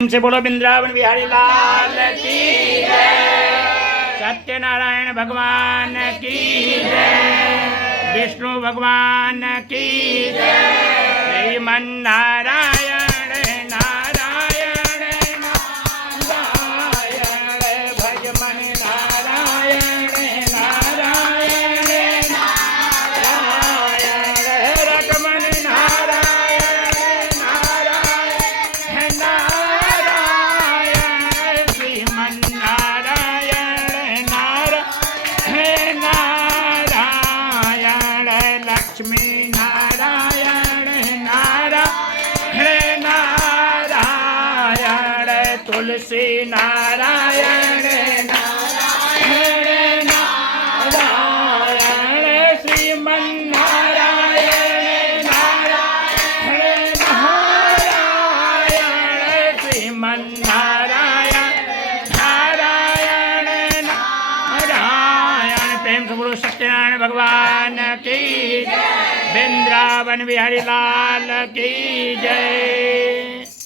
से बोलो वृंदावन बिहारी लाल की जय। सत्यनारायण भगवान की जय। विष्णु भगवान की जय। श्रीमन नारायण नारायण नारायण भज मन नारायण नारायण नारायण रटमन नारायण नारायण नारायण श्रीमन नारायण नारायण नारायण लक्ष्मी नारायण नारायण नारायण तुलसी नारायण नारायण नारायण श्रीमन नारायण नारायण नारायण श्रीमन नारायण नारायण नारायण। प्रेम से बोलो सत्यनारायण भगवान की जय। वृंदावन बिहारी लाल की जय।